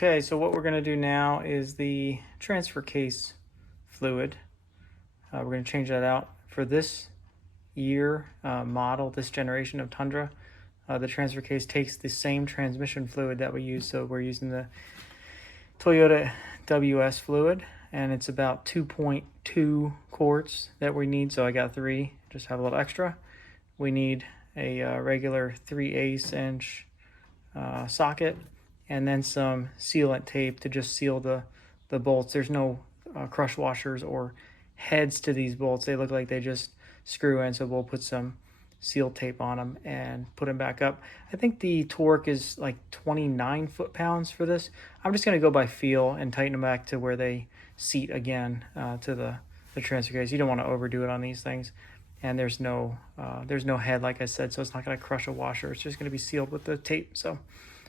Okay, so what we're going to do now is the transfer case fluid. We're going to change that out for this year model, this generation of Tundra. The transfer case takes the same transmission fluid that we use, so we're using the Toyota WS fluid, and it's about 2.2 quarts that we need, so I got 3, just have a little extra. We need a regular 3/8 inch socket, and then some sealant tape to just seal the bolts. There's no crush washers or heads to these bolts. They look like they just screw in, so we'll put some seal tape on them and put them back up. I think the torque is like 29 foot-pounds for this. I'm just going to go by feel and tighten them back to where they seat again to the transfer case. You don't want to overdo it on these things. And there's no head, like I said, so it's not going to crush a washer. It's just going to be sealed with the tape. So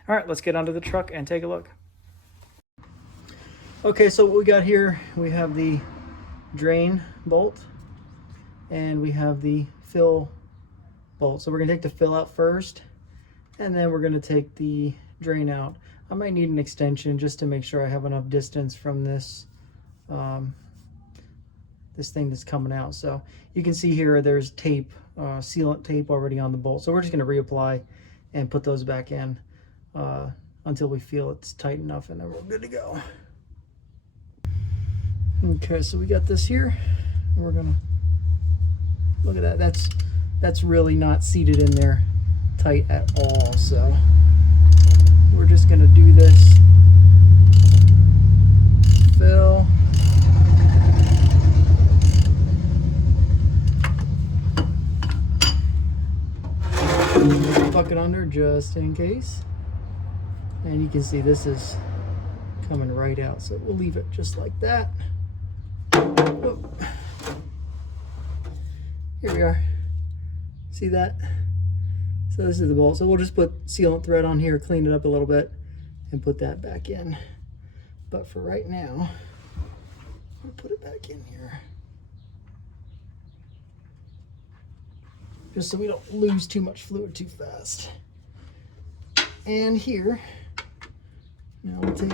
all right, let's get onto the truck and take a look. Okay, so what we got here, we have the drain bolt and we have the fill bolt. So we're gonna take the fill out first, and then we're gonna take the drain out. I might need an extension just to make sure I have enough distance from this this thing that's coming out. So you can see here there's tape, sealant tape already on the bolt. So we're just gonna reapply and put those back in until we feel it's tight enough, and then we're good to go. Okay, so we got this here. We're gonna look at that. That's really not seated in there tight at all. So we're just gonna do this fill. Bucket under just in case. And you can see this is coming right out, so we'll leave it just like that. Oh. Here we are. See that? So this is the bolt. So we'll just put sealant thread on here, clean it up a little bit, and put that back in. But for right now, I'll put it back in here, just so we don't lose too much fluid too fast. And here, now we'll take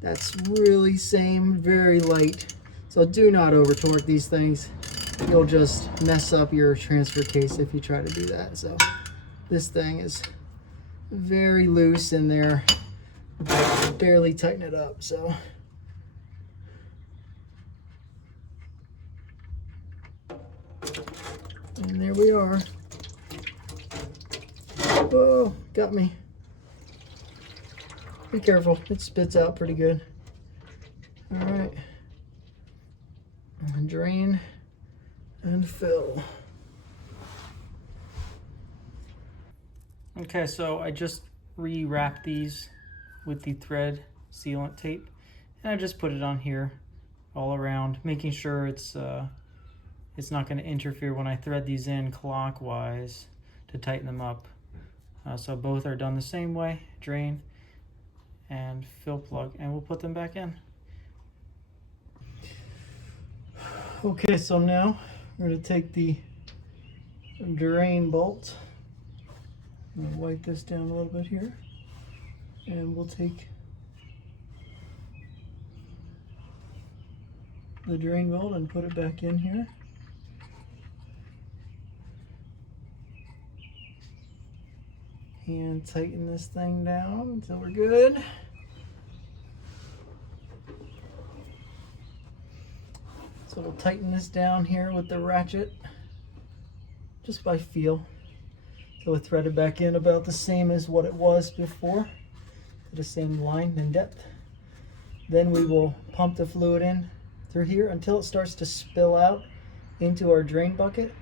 that's really very light. So do not over torque these things. You'll just mess up your transfer case if you try to do that. So this thing is very loose in there. Barely tighten it up. So and there we are. Whoa, got me. Be careful, it spits out pretty good. All right, and drain and fill. Okay, so I just rewrapped these with the thread sealant tape, and I just put it on here all around, making sure it's not going to interfere when I thread these in clockwise to tighten them up. So both are done the same way, drain and fill plug, and we'll put them back in. Okay, so now we're going to take the drain bolt and wipe this down a little bit here, and we'll take the drain bolt and put it back in here. And tighten this thing down until we're good. So we'll tighten this down here with the ratchet, just by feel. So we'll thread it back in about the same as what it was before, the same line and depth. Then we will pump the fluid in through here until it starts to spill out into our drain bucket.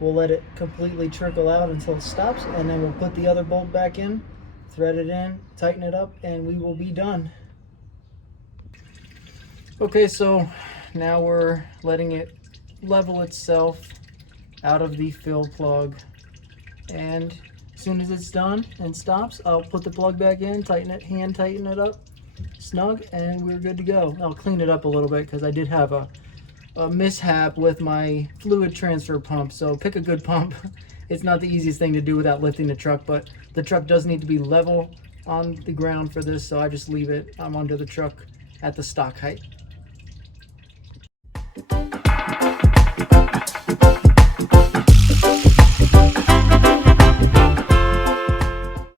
We'll let it completely trickle out until it stops, and then we'll put the other bolt back in, thread it in, tighten it up, and we will be done. Okay, so now we're letting it level itself out of the fill plug, and as soon as it's done and stops, I'll put the plug back in, tighten it, hand tighten it up snug, and we're good to go. I'll clean it up a little bit because I did have a mishap with my fluid transfer pump, so pick a good pump. It's not the easiest thing to do without lifting the truck, but the truck does need to be level on the ground for this, so I just leave it under the truck at the stock height.